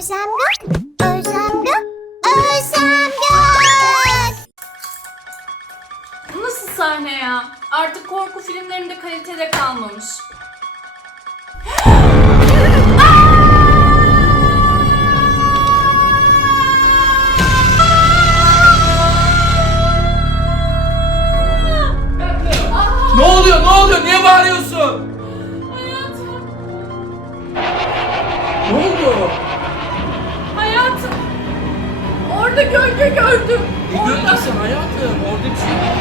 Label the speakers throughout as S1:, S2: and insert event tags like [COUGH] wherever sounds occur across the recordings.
S1: Özlem Gök, Özlem Gök,
S2: nasıl sahne ya? Artık korku filmlerinde kalitede kalmamış. Orada gölge gördüm.
S3: Ne
S2: Orada
S3: gölgesi hayatım? Orada bir şey yok.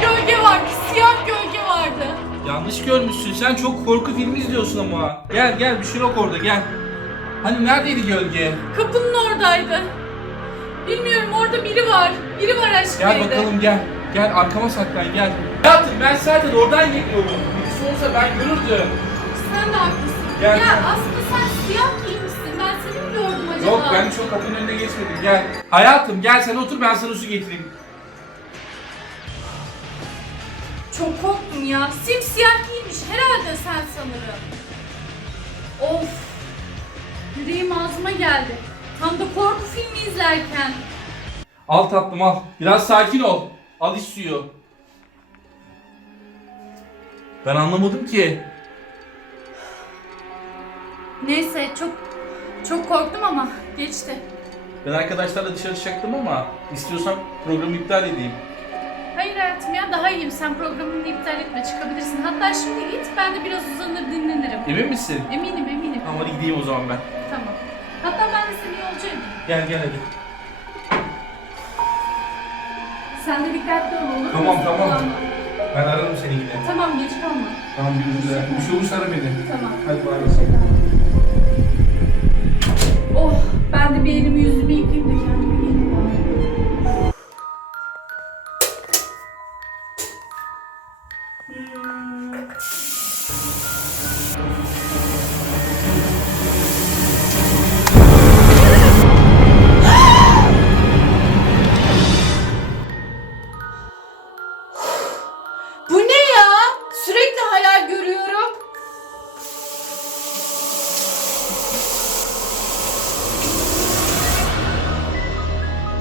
S2: gölge vardı, siyah gölge vardı.
S3: Yanlış görmüşsün. Sen çok korku filmi izliyorsun ama. Gel gel bir şey yok orada gel. Hani neredeydi gölge?
S2: Kapının oradaydı. Bilmiyorum orada biri var. Biri var aşkım
S3: Gel bakalım gel. Gel arkama saklan gel. Hayatım ben zaten oradan geliyorum. Birisi olsa ben görürdüm.
S2: Sen de haklısın.
S3: Gel,
S2: ya aslında sen siyah giymişsin.
S3: Yok ben çok kapının önüne geçmedim gel. Hayatım gel sen otur ben sana su getireyim.
S2: Çok korktum ya. Simsiyah giymiş. Herhalde sen sanırım. Of. Yüreğim ağzıma geldi. Tam da korku filmi izlerken.
S3: Al tatlım al. Biraz sakin ol. Al iç suyu. Ben anlamadım ki.
S2: Neyse çok çok korktum ama geçti.
S3: Ben arkadaşlarla dışarı çıkacaktım ama istiyorsan programı iptal edeyim.
S2: Hayır hayatım ya daha iyiyim. Sen programını iptal etme çıkabilirsin. Hatta şimdi git ben de biraz uzanır dinlenirim.
S3: Emin misin?
S2: Eminim eminim.
S3: Tamam hadi gideyim o zaman ben.
S2: Tamam. Hatta ben de seni yolcu edeyim.
S3: Gel gel hadi.
S2: Sen de dikkatli ol olur mu?
S3: Tamam, tamam.
S2: Kullanma.
S3: Ben ararım seni yine.
S2: Tamam geç kalma.
S3: Tamam güle Bir şey olursa ara beni.
S2: Tamam.
S3: Hadi bay bay.
S2: Oh ben de bir elimi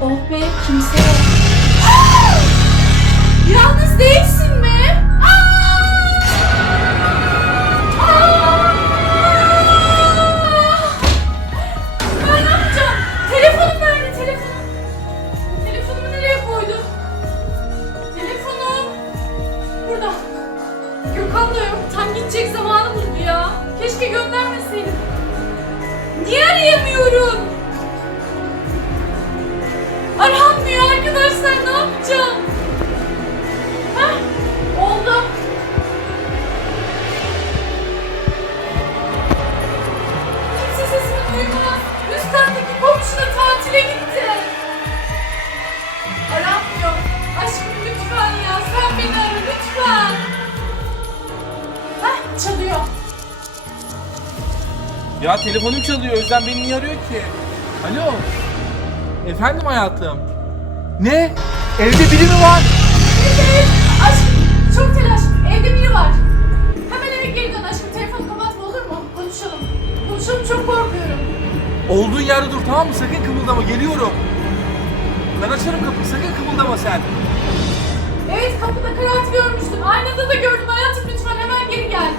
S2: Oh be kimse yok. [GASPS] Yalnız değilsin yapacağım? Heh, oldu. Kimse sesimi duymaz. Üst kattaki komşu da tatile gitti. Aranmıyor. Aşkım lütfen ya sen beni ara lütfen. Heh çalıyor.
S3: Ya telefonum çalıyor. Özlem beni niye arıyor ki? Alo. Efendim hayatım. Ne? Evde biri mi var?
S2: Evet, aşkım çok telaş. Evde biri var. Hemen eve geri dön aşkım. Telefonu kapatma olur mu? Konuşalım. Konuşalım çok korkuyorum.
S3: Olduğun yerde dur tamam mı? Sakın kımıldama. Geliyorum. Ben açarım kapıyı. Sakın kımıldama sen.
S2: Evet kapıda karartı görmüştüm. Aynada da gördüm. Hayatım lütfen hemen geri gel.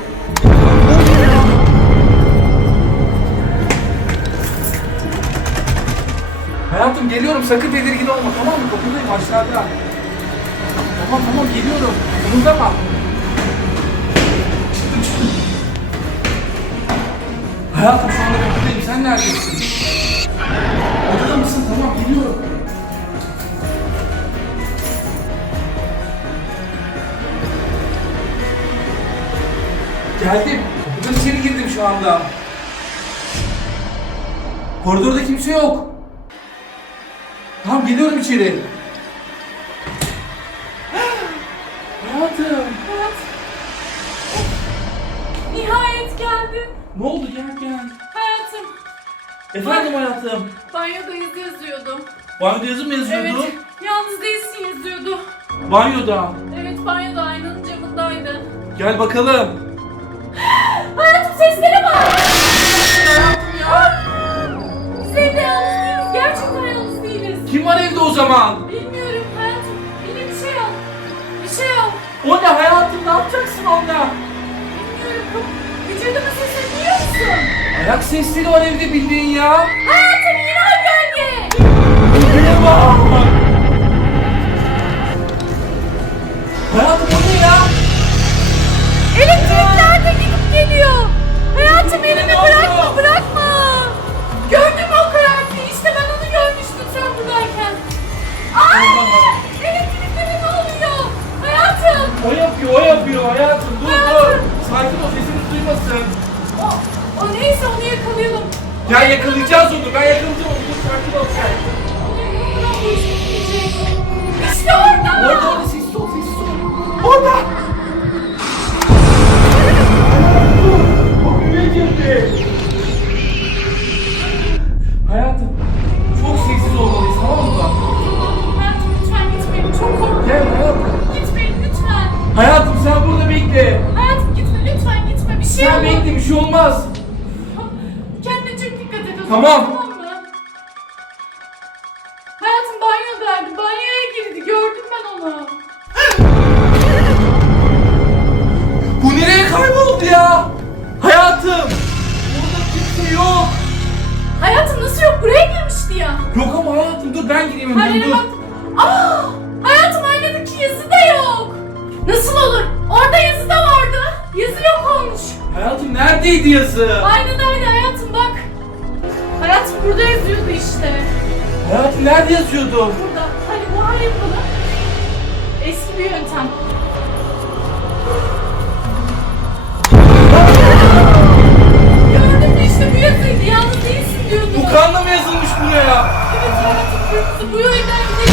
S3: Hayatım geliyorum. Sakın tedirgin olma. Tamam mı? Kapıdayım aşağıda. Tamam tamam geliyorum. Kımıldama. Çıktım çıktım. Hayatım şu anda kapıdayım. Sen neredesin? Odada mısın? Tamam geliyorum. Geldim. Kapıdan içeri girdim şu anda. Koridorda kimse yok. Tamam geliyorum içeri. Hayatım.
S2: Evet. Nihayet geldin.
S3: Ne oldu gel gel.
S2: Hayatım.
S3: Efendim hayatım.
S2: Banyoda yazı yazıyordu.
S3: Banyoda yazı mı yazıyordu?
S2: Evet. Yalnız değilsin yazıyordu.
S3: Banyoda.
S2: Evet banyoda aynanın camındaydı.
S3: Gel bakalım. [GASPS]
S2: Hayatım seslere bak.
S3: Hayatım ya.
S2: Ses
S3: zaman?
S2: Bilmiyorum hayatım. Bir şey al. Bir şey al.
S3: O ne hayatım ne yapacaksın onunla?
S2: Bilmiyorum. Vücudumu hissedebiliyor musun?
S3: Ayak sesleri var evde bildiğin ya.
S2: Hayatım
S3: Gel yakalayacağız onu. Tamam. tamam
S2: mı? Hayatım banyodaydı. Banyoya girdi. Gördüm ben onu.
S3: Bu nereye kayboldu ya? Hayatım. Burada kimse yok.
S2: Hayatım nasıl yok? Buraya girmişti ya.
S3: Yok ama hayatım dur ben gireyim
S2: Her
S3: hemen
S2: yere
S3: dur.
S2: bak. Aa! Hayatım aynadaki yazı da yok. Nasıl olur? Orada yazı da vardı. Yazı yok olmuş.
S3: Hayatım neredeydi yazı?
S2: Aynadaydı hayatım bak. Hayatım burada yazıyordu işte.
S3: Hayatım nerede yazıyordu?
S2: Burada. Hadi buhar yapalım. Eski bir yöntem. Gördün mü işte bu yazıydı. Yalnız değilsin diyordu.
S3: Bu kanla mı yazılmış buraya?
S2: Evet kırmızı bu yönden gidelim.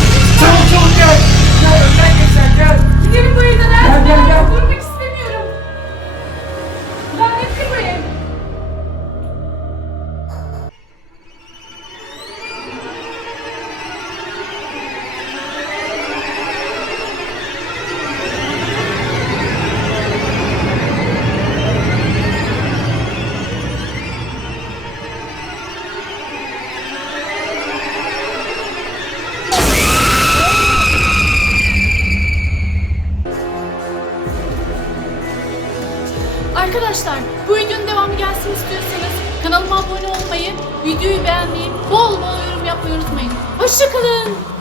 S2: Arkadaşlar bu videonun devamı gelsin istiyorsanız kanalıma abone olmayı, videoyu beğenmeyi, bol bol yorum yapmayı unutmayın. Hoşçakalın.